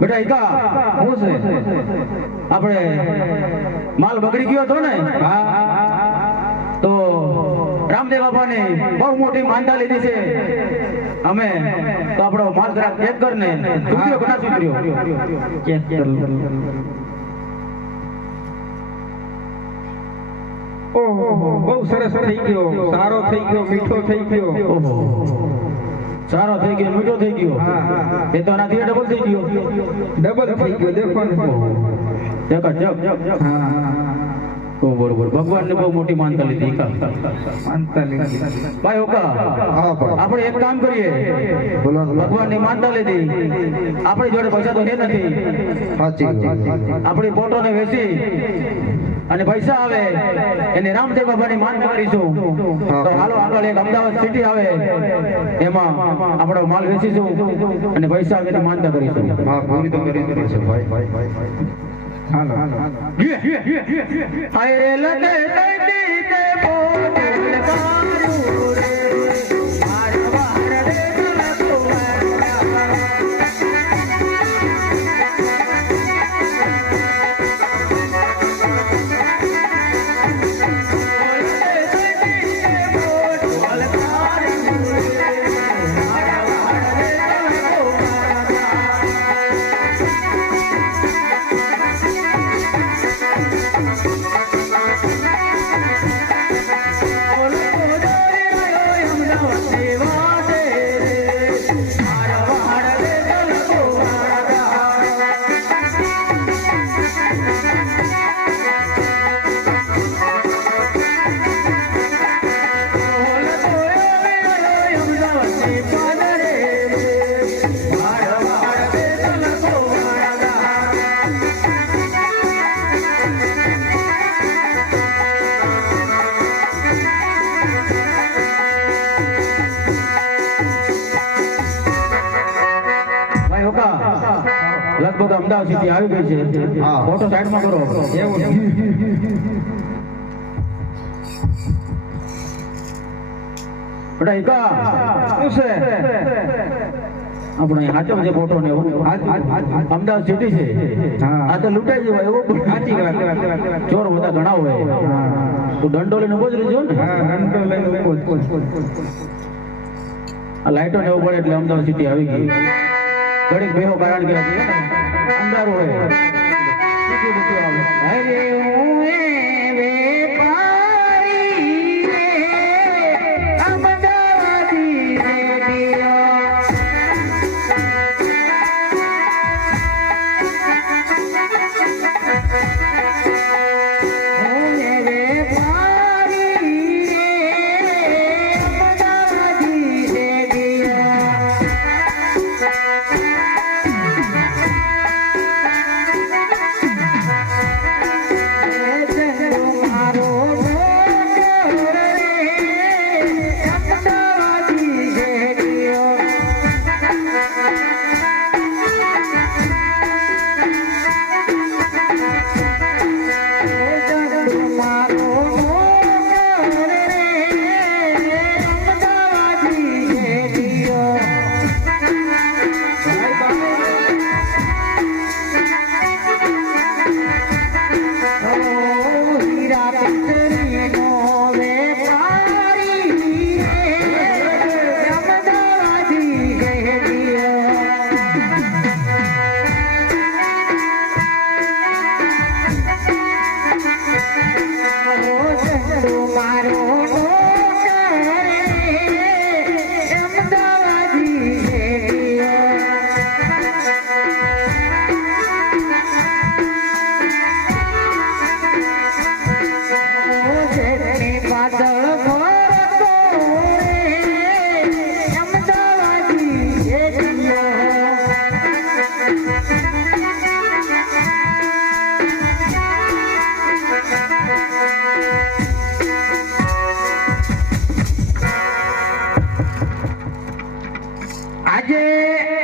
બેટા ઈકા હું છે આપણે માલ બગડી ગયો હતો ને તો રામદેવ બાપાને બહુ મોટી માનતા લીધી છે અમે તો આપણો માલ જરા ચેક કરને સુધર્યો કે ના સુધર્યો ચેક કર ઓહો બહુ સરસ થઈ ગયો સારો થઈ ગયો મીઠો થઈ ગયો ઓહો સારો થઈ ગયો મીઠો થઈ ગયો એ તો આનાથી ડબલ થઈ ગયો દેખો ને ચક હા ઓ બરોબર ભગવાન ને બહુ મોટી માનતા લીધી ભાઈ ઓકા આપણે એક કામ કરીએ ભગવાન ની માનતા લીધી આપણી જોડે પૈસા તો છે નથી આપણી ફોટો ને વેચી અને પૈસા આવે એને રામદેવ બાબાની માનતા કરીશું તો હાલો આગળ એક અમદાવાદ સિટી આવે એમાં આપણો માલ વેચીશું અને પૈસા આવે માનતા કરીશું હા પૂરી તો કરી છે ભાઈ હાલો હાય લગે તઈ તે બોલ કારું રે માર બહાર રે ગલતો લગભગ અમદાવાદ સિટી આવી ગઈ છે ફોટો સાઈડમાં કરો એવું બેટા ઈકા શું છે આપણે હાચમ છે ફોટો ને અમદાવાદ સિટી છે આ તો લૂંટાઈ જવાય એવો સાચી વાત ચોર બધા ઘણા હોય તો દંડો લઈને ઉભો જ રહેજો ને દંડો લઈને આ લાઈટો ને એવું પડે એટલે અમદાવાદ સિટી આવી ગઈ ઘડીક બેહો કારણ કે અંધારું હોય અરે ઓએ વેપારી રે અમદાવાદી રેડિયો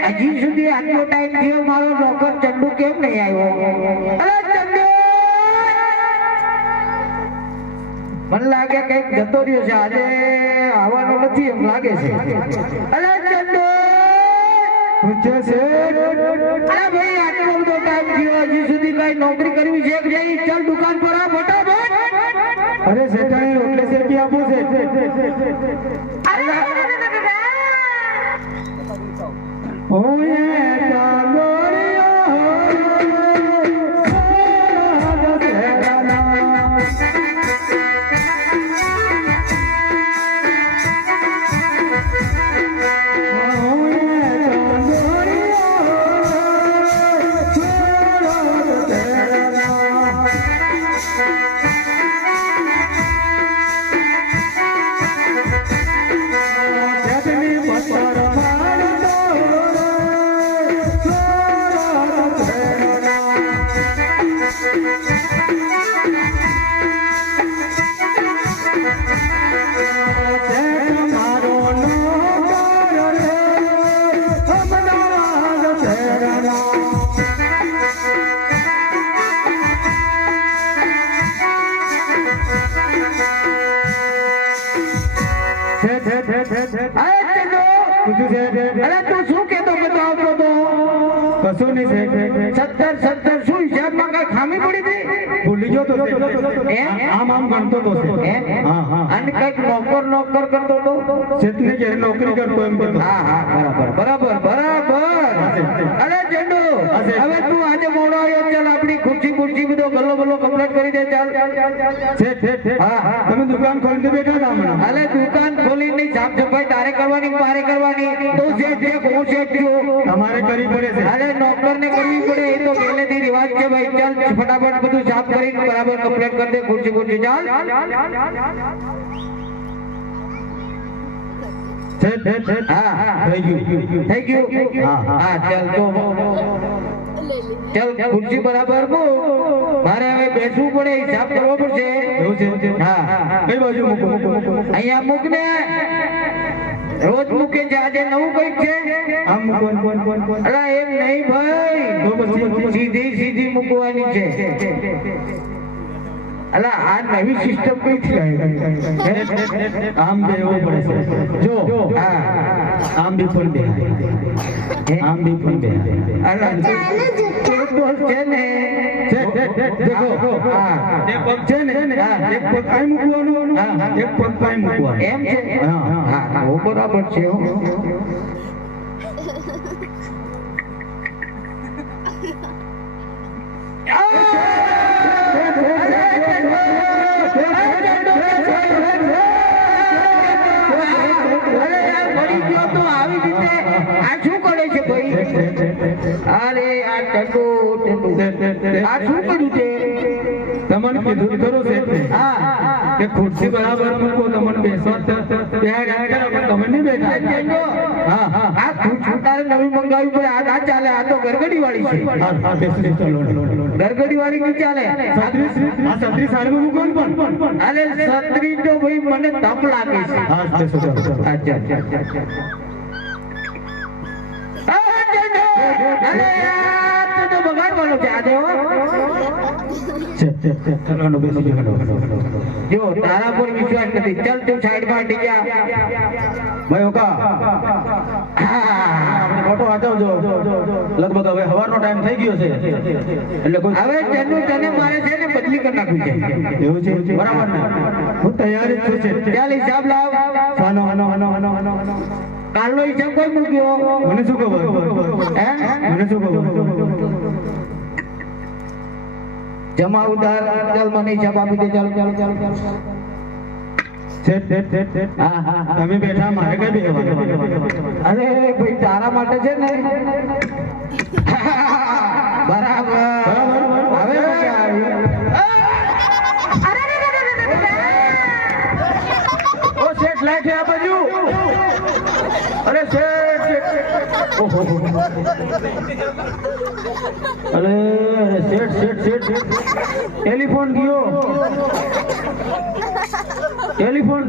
હજી સુધી આટલો ટાઈમ થયો મારો નોકર ચંદુ કેમ નહીં આવ્યો? અરે ચંદુ! મને લાગે કઈક જતો રહ્યો છે આજે, આવવાનો નથી એમ લાગે છે. અરે ચંદુ! પૂછે છે અરે ભાઈ આટલો બધો ટાઈમ થયો હજી સુધી કઈ નોકરી કરવી છે કે નહીં? ચાલ દુકાન પર આ ફટાફટ. અરે શેઠાણી રોટલી શેકી આપું છે. ઓએ ચાંદોડિયો અરે તું શું કેતો આવતો તો? કશું નહીં છે. 17 શું હિસાબમાં કઈ ખામી પડી હતી? ભૂલી ગયો તો આમ ગણતો તો હે? હા હા અને કઈક નોકર કરતો તો? શેઠની ઘેર નોકરી કરતો એમ કહેતો. હા બરાબર. અરે ચંદુ, હવે તું આજે મોડો આવ્યો, ચાલ આપણી ખુરશી બધો ગલ્લો કમ્પ્લીટ કરી દે. ચાલ શેઠ તમે દુકાન ખોલીને બેઠા હતા હમણાં. અલે દુકાન ખોલીને સાફ સફાઈ તારે કરવાની મારે કરવાની? તો શેઠ છે, હું શેઠ છું. તમારે કરવી પડે છે. અરે નોકરને કરવી પડે, એ તો પહેલેથી રિવાજ છે ભાઈ. ચાલ ફટાફટ બધું સાફ કરીને બરાબર કમ્પ્લીટ કરી દે. ખુરશી ચાલ. હા થઈ ગયું. હા ચાલ તો ચાલ ખુરશી બરાબર મારે હવે બેસવું પડે, હિસાબ કરવો પડશે. એવું છે. હા કઈ બાજુ મૂકો? અહીંયા મૂક ને. રોજ મૂકે છે, આજે નવું કઈક છે. આમ મૂકો. અરે એમ નહીં ભાઈ, તો પછી સીધી મૂકવાની છે. અલા આ નવી સિસ્ટમ કઈ છે? આમ બેવું પડે છે. જો હા આમ બી પણ બે. આમ બી પણ બે. અલા છે ને. દેખો હા એક પગ છે ને, એક પગ અહીં મૂકવાનું, એક પગ અહીં મૂકવાનું. એમ છે. હા બરાબર છે. અરે આ ચંદુ આ શું કર્યું છે? તમને કીધું ખરું છે હા કે ખુરશી બરાબર મૂકો, તમને બેસવા તમે નહીં બેઠા. હા આ ખુરશી તારે નવી મંગાવી પડે. આ ચાલે, આ તો ગરગડી વાળી છે. ગરગડી વાળી નહીં ચાલે. છત્રી સાઈડમાં મૂકો ને પણ. અરે છત્રી તો ભાઈ મને તપ લાગે છે. અચ્છા. અરે આ તો બગાડવાનો છે આજે. જો તારા પર વિશ્વાસ નથી. ચાલ તું સાઈડમાં હટી જા. ભાઈ ઓકા આપણે ફોટો વાંચવજો. લગભગ હવે સવારનો ટાઈમ થઈ ગયો છે, એટલે કોઈ હવે ચંદુ તને મારે છે ને બદલી કરી નાખવી છે. એવું છે. બરાબર ને? હું તૈયાર જ છું. ચાલ હિસાબ લાવ. કાલનો હિસાબ કોઈ મૂક્યો? મને શું ખબર? મને શું ખબર? જમા ઉધાર. ચાલ મને હિસાબ આપી દે. ચાલ તમે બેઠા, મારે કઈ બેસવાનું? અરે ભાઈ તારા માટે છે ને. બરાબર. હવે મજા આવી. ઓ શેઠ લાઈટ છે આ બાજુ. અરે શેઠ. અરે શેઠ ટેલિફોન ગયો. ટેલિફોન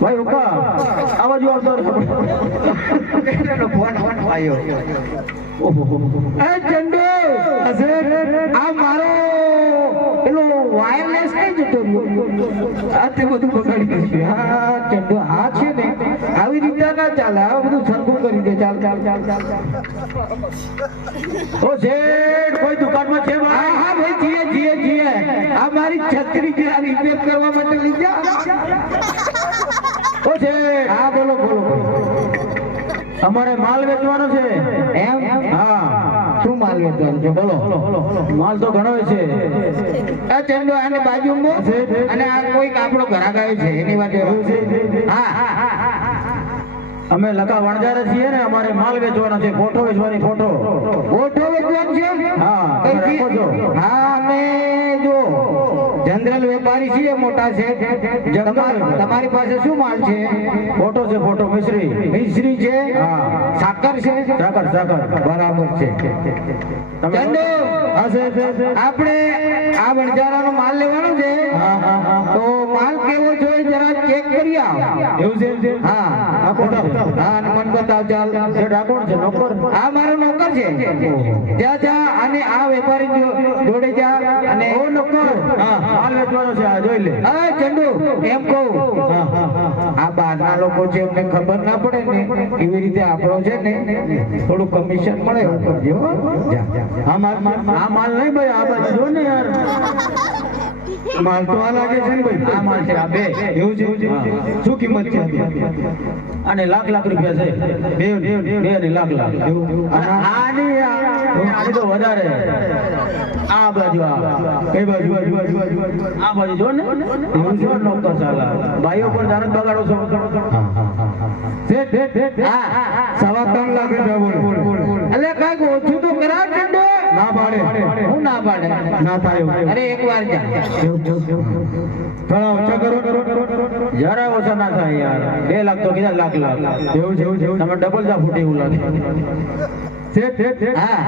ભાઈ ઉકા આ બાજુ આવતો ફોન આવ્યો. એ ચંદુ આ મારો પેલો વાયરલેસ કઈ જતો રહ્યો? આ તે બધું બગાડી દીધું. હા ચંદુ આ છે ને આવી રીતે ના ચાલે. આ બધું સરખું કરી દે. ચાલ ચાલ ચાલ ચાલ ઓ શેઠ કોઈ દુકાનમાં છે હા ભાઈ? હા ભાઈ જીએ જીએ જીએ. આ મારી છત્રી છે, આ રિપેર કરવા માટે લઈ જા. ઓ શેઠ હા બોલો બોલો બોલો. અમારે માલ વેચવાનો છે. એમ હા શું માલ વેચવાનું છે? બોલો. માલ તો ઘણો છે. આ ચંદુ આની બાજુમાં અને આ કોઈક આપણો ઘરાક આવ્યો છે એની વાત હા અમે લકા વણજારે છીએ ને, અમારે માલ વેચવાનો છે. ફોટો વેચવાની. ફોટો ઓઠો વેચવાનું છે. હા તમે કઈથી? રાખો છો. હા અમે જો જનરલ વેપારી છીએ, મોટા છે. તમારી પાસે શું માલ છે? ફોટો છે. ફોટો મિશ્રી. મિશ્રી છે, હા. સાકર છે. સાકર સાકર બરાબર છે. તમે ચંદુ હા છે. આપણે આ વણજારાનો માલ લેવાનો છે. હા હા હા તો માલ કેવો છે જરા ચેક કરી આવ. એવું છે? હા આ કોણ છે? હા અને મન બતાવ ચાલ. શેઠ આ કોણ છે? નોકર? આ મારો નોકર છે. જા જા અને આ વેપારી જોડે જા અને ઓ નોકર હા માલ વેચવાનો છે. આ જોઈ લે. હા ચંદુ એમ કહું આ બહારના લોકો છે એમને ખબર ના પડે ને એવી રીતે આપણો છે ને થોડું કમિશન મળે એવું કરજો હો. જા જા આ માલ નહીં ભાઈ. આ બાજુ જો ને યાર. માલ તો આ લાગે છે ને ભાઈ. આ માલ છે. આ બે એવું છે શું કિંમત છે? અને લાખ લાખ રૂપિયા છે. બે ને લાખ લાખ. અને આની તો વધારે. આ બાજુ કઈ બાજુ? આ બાજુ જો ને. જો નોકર સાલા ભાઈઓ પર જાનત બગાડો છો. હા સવા 3 લાખ રૂપિયા બોલ. એટલે કાંઈક ઓછું તો કરાવ ચંદુ. ના પાડે. હું ના પાડે? ના થાય. અરે એક વાર જા. થોડા ઓછા કરો. જરા ઓછા ના થાય યાર. 2 લાખ તો કીધા. લાખ લાખ એવું તમે ડબલ જા ફૂટી એવું લાગે. હા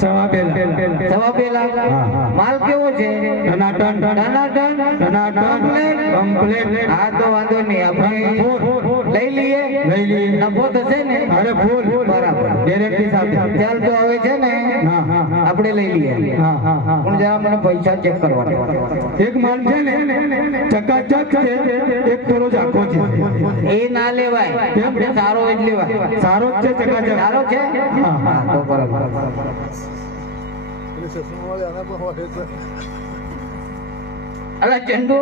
સવા 2 સવા 2 લાખ. માલ કેવો છે? ટનાટન. કમ્પ્લેટ. હા તો વાંધો નહીં આપણે લઈ લઈએ. નફો થશે ને? અરે ફૂલ બરાબર. ગેરંટી સાથે. ચાલ તો હવે છે ને આપણે લઈ લઈએ. પણ જરા મને પૈસા ચેક કરવાના. એક માલ છે ને ચકાચક છે. એક થોડો ઝાંખો છે. એ ના લેવાય. આપણે સારો જ લેવાય. સારો જ છે. ચકાચક સારો છે. હા તો બરાબર. અલા ચંદુ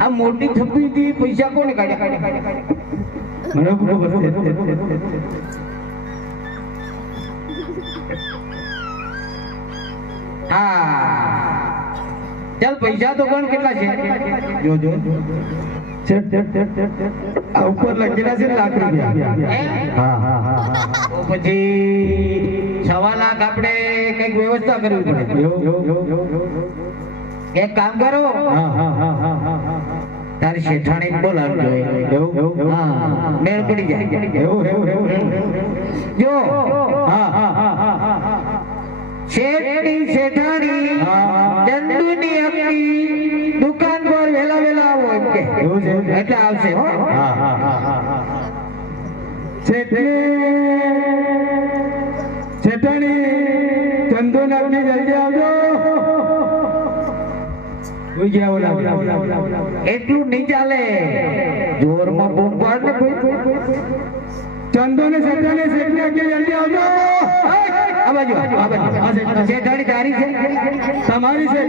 આ મોટી થપ્પી થી પૈસા કોને કાઢ્યા? મને ખબર છે. હા ચાલ પૈસા તો ગણ કેટલા છે? જો આ ઉપર લખેલા છે લાખ રૂપિયા. હા તો પછી 1.25 લાખ આપણે કઈક વ્યવસ્થા કરવી પડે. એક કામ કરો તારી શેઠાણી બોલાવજો. હા મેળ પડી જાય. જો શેઠાણી ચંદુની અક્કી દુકાન પર વેલા વેલા આવો એમ કે એટલે આવશે હો. શેઠાણી ચંદુ નાખની જલ્દી આવજો. એટલું નહીં ચાલે. જોરમાં બોમ્બ પાડ ને ચંદુ ને શેઠાણી જલ્દી આવજો. આ બાજુ શેઠાણી તારી છે? તમારી છે.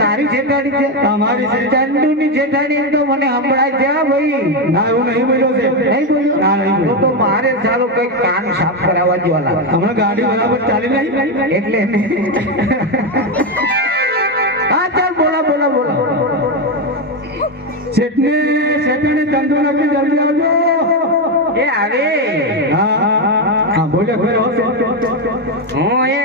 તારી શેઠાણી છે? તમારી છે. ચંદુની શેઠાણી એમ તો મને સંભળાય છે હા ભાઈ. ના એવું નહીં બોલ્યો છે. નહીં બોલ્યો? ના, નહીં બોલ્યો. તો મારે ચાલો કઈક કાન સાફ કરાવવા જોવાના. હમણાં ગાડી બરાબર ચાલી નહીં એટલે હા ચાલ બોલા. શેઠાણી ચંદુ નાખની જલ્દી આવજો. એ આવે. હા બોલે ખરો. હું એ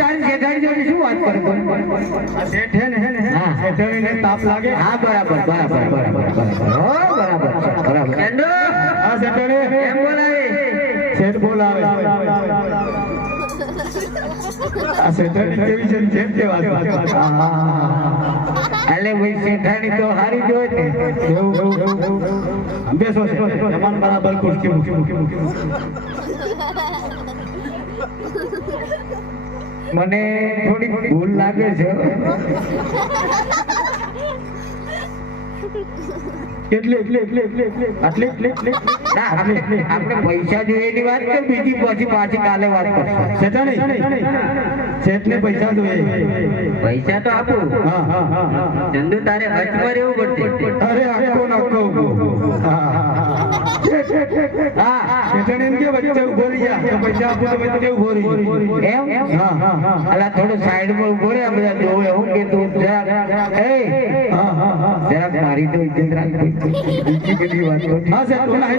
તારી શેઠાણી જોડે શું વાત કરે તું? આ શેઠ હે ને હા. શેઠાણીને તાપ લાગે. હા બરાબર બરાબર બરાબર બરાબર હો બરાબર છે, બરાબર ચંદુ આ શેઠાણી એમ બોલાવે શેઠ બોલાવે. આ શેઠાણી કેવી છે ને શેઠ કેવા છે? અલે ભાઈ શેઠાણી તો હારી જ હોય ને. એવું. બેસો શેઠ. જમાન બરાબર ખુરશી મૂકી. મને થોડી ભૂલ લાગે છે. એટલે ના, આપણે પૈસા જોઈએ એની વાત કર, બીજી પાછી કાલે વાત કરશું. શેઠાણી શેઠને પૈસા જોઈએ. પૈસા તો આપું. હા. ચંદુ તારે વચમાં રહેવું પડશે. અરે આખો નખો હા. હા શેઠાણી એમ કે વચ્ચે ઉભો રહી જા. તો પૈસા આપો તો વચ્ચે ઉભો રહી. એમ હા. અલા થોડું સાઈડમાં ઉભો રહે, આ બધા જોવે હું કે તું જરાક હા. જરાક મારી તો ઇજ્જત રાખ. બીજી બધી વાતો હા શેઠ બોલા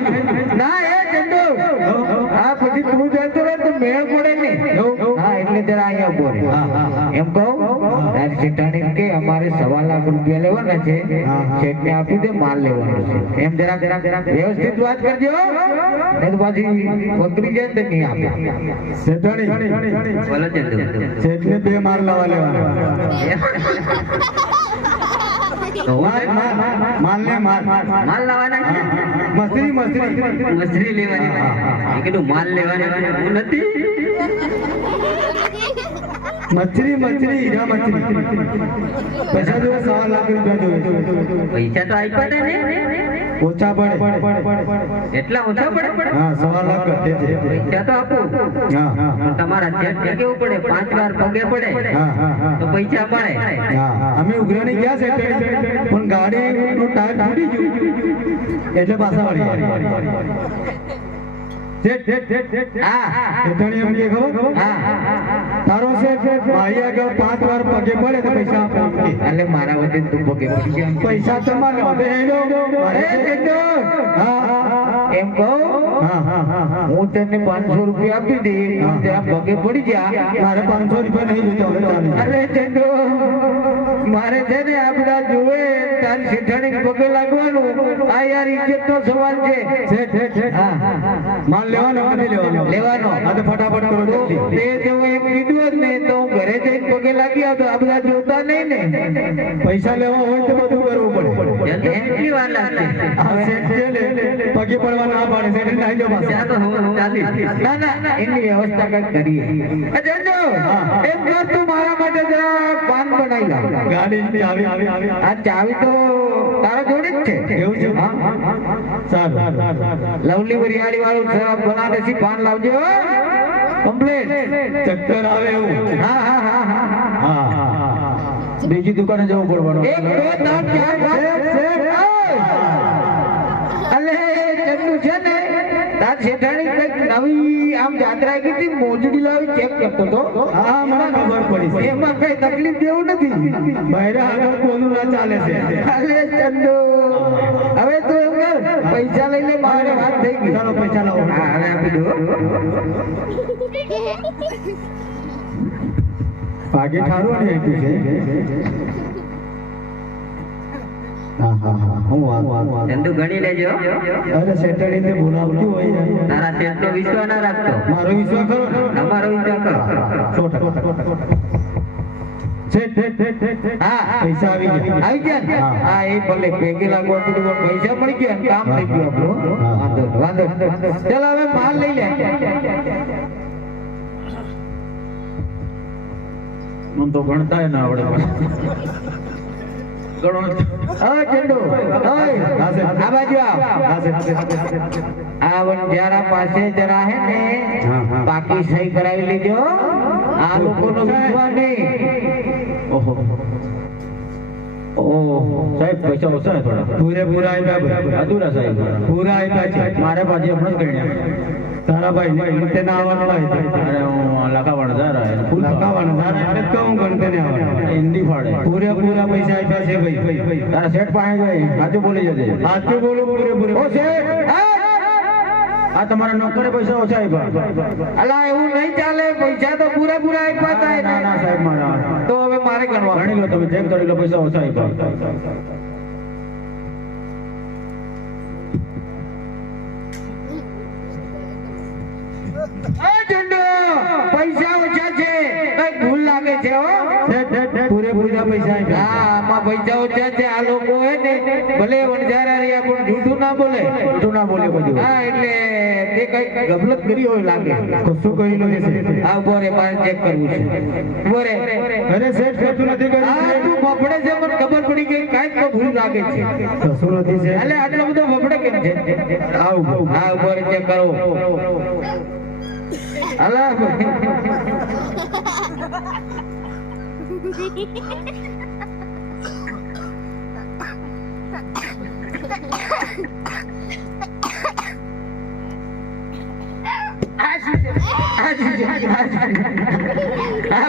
ના એ ચંદુ હા પછી તું જતો રહે તો મેળ પડે ને. હા એટલે જરા અહીંયા ઉભો રહે. એમ કહું તારી શેઠાણી કે અમારે 1.25 લાખ રૂપિયા લેવાના છે, શેઠને આપી દે, માલ લેવાનો છે. એમ જરાક વ્યવસ્થિત વાત કરજો, નહીં તો પાછી વકરી જાય તો નહીં આપે. શેઠાણી બોલો ચંદુ. શેઠને 2 માલ લાવવા લેવાના. માલ લાવવાના છે? મસ્ત્રી મજૂરી લેવાની. એ કીધું માલ લેવાની હું નથી. મચ્છરી હીરા મચ્છરી. પૈસા જોવે 1.25 લાખ રૂપિયા જોવે. પૈસા તો આપ્યા હતા ને. ઓછા પડે. એટલા ઓછા પડે? હા 1.25 લાખ ઘટે છે. પૈસા તો આપો. હા. તમારા જેટલે કેવું પડે, 5 વાર પગે પડે હા. તો પૈસા મળે. હા અમે ઉઘરાણી ગયા છે પણ ગાડીનું ટાયર ફૂટી ગયું એટલે પાછા વળી ગયા. હા શેઠાણી એમ કે ખબર? તારો શેઠ ભાઈ આગળ 5 વાર પગે પડે તો પૈસા આપો. એટલે મારા વચ્ચે તું પગે પડી ગયા. પૈસા તમારે હવે હેડો. એમ કહું હું તને 500 રૂપિયા આપી દઈ, જરા પગે પડી ગયા. મારે 500 રૂપિયા નહીં જોતા. અરે ચંદુ મારે છે ને આ બધા જોવે તારી શેઠાણી પગે લાગવાનું. આ યાર ઇજ્જત નો સવાલ છે. હા માલ લેવાનો કે નહીં લેવાનો? લેવાનો. હા તો ફટાફટ કરો જલ્દી. તે જો એમ કીધું હોત ને તો હું ઘરે જઈને પગે લાગી આવતો. આ બધા જોતા નહીં ને. પૈસા લેવા હોય તો બધું કરવું પડે. એટલી વાર લાગશે. આ શેઠ છે ને પગે પડવા ના પાડે. શેઠ ને આવી જાઓ પાછા. ના એની વ્યવસ્થા કઈક કરીએ. ચંદુ એમ કર તું મારા માટે જરા પાન બનાવી લાવ. ગાડી આવી આ ચાવી તો તારા જોડે જ છે. એવું છે? હા. સારું. લવલી વરિયાળી વાળું શરાબ બનાવેસી પાન લાવજો. કમ્પ્લીટ. ચક્કર આવે એવું. હા. બીજી દુકાને જવું પડવાનું. 1 2 3 4 અલે ચંદુ છે ને તાર શેઠાણી કઈક નવી આમ જાત્રા ગઈ હતી, મોજડી લાવી ચેક કરતો તો. હા મને ખબર પડી. એમાં કઈ તકલીફ જેવું નથી. બહેરા આગળ કોનું ના ચાલે છે. અલે ચંદુ હવે તું એમ કર પૈસા લઈ લે. મારે વાત થઈ ગઈ. ચાલો પૈસા લાવો. હા હવે આપી દો. ભાગે ઠારું અને હેઠું છે. હા હું ચંદુ ગણી લેજો. અરે શેઠાણીને બોલાવતી હોય. તારા શેઠ નો વિશ્વાસ ના રાખતો. મારો વિશ્વાસ કરો. અમારો વિશ્વાસ કરો. 100%. હા પૈસા આવી ગયા. આવી ગયા ને? હા એ ભલે ભેગે લાગવા પડ્યું પણ પૈસા મળી ગયા ને, કામ થઈ ગયું આપણું. વાંધો ચાલ હવે માલ લઈ લે. મને તો ગણતા ના આવડે. ઓય ચંદુ ઓય આ બાજુ આવ. આ વંજારા પાસે જરા હે ને બાકી સહી કરાવી લેજો. આ લોકોનો વિશ્વાસ નહીં. ઓહો સાહેબ પૈસા ઓછા છે થોડા. પૂરેપૂરા આપ્યા. અધૂરા સાહેબ પૂરા આપ્યા છે. મારે પાછી હમણાં જ ગણ્યા. તારા ભાઈ ને ગણતે ના આવવાનું હોય. અરે હું લખાવાણ ધારા લખાવાણ ધારા એટલે જ કહું ગણતે ને આવવાનું. હિન્દી ફાડે. પૂરેપૂરા પૈસા આપ્યા છે ભાઈ. તારા શેઠ પાસે જાય સાચું બોલી જજે. સાચું બોલું પૂરેપૂરે. ઓ શેઠ આ તમારા નોકરે પૈસા ઓછા આપ્યા. અલા એવું નહીં ચાલે, પૈસા તો પૂરેપૂરા આપ્યા હતા ના ના સાહેબ મારા તો હવે મારે ગણવા. ગણી લો તમે, ચેક કરી લો, પૈસા ઓછા આપ્યા. એ ઝંડો, પૈસા ઓછા છે, કઈ ભૂલ લાગે છે હો. પૂરેપૂરા પૈસા આપ્યા. હા, આમાં પૈસા ઓછા છે. આ લોકો હે ને ભલે વણઝારા રહ્યા પણ જૂઠું ના બોલે. ખોટું ના બોલે બધું. હા, એટલે તે કઈ ગફલત કરી હોય લાગે. કશું કહી નથી. હા, બોરે મારે ચેક કરવું છે. બોરે અરે સેઠ કશું નથી કર્યું. હા, તું બફડે છે મને ખબર પડી ગઈ, કાંઈક તો ભૂલ લાગે છે. કશું નથી છે. એટલે આટલો બધો બફડે કેમ છે? આવું હા, બોરે ચેક કરો. અલા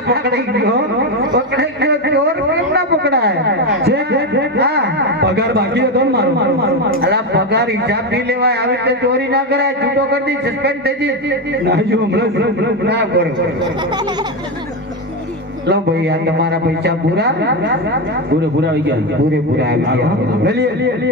પકડાઈ ગયો, ચોર કેમ ના પકડાય? હા, પગાર બાકી હતો ને મારો. અલા પગાર હિસાબ નહીં લેવાય, આવી રીતે ચોરી ના કરાય. છૂટો કરી દી, સસ્પેન્ડ થઈ દી. ના જો હમણાં ના કરો. લો ભાઈ, આ તમારા પૈસા પૂરા પૂરેપૂરા આવી ગયા. પૂરેપૂરા આવી ગયા. લઈ લે.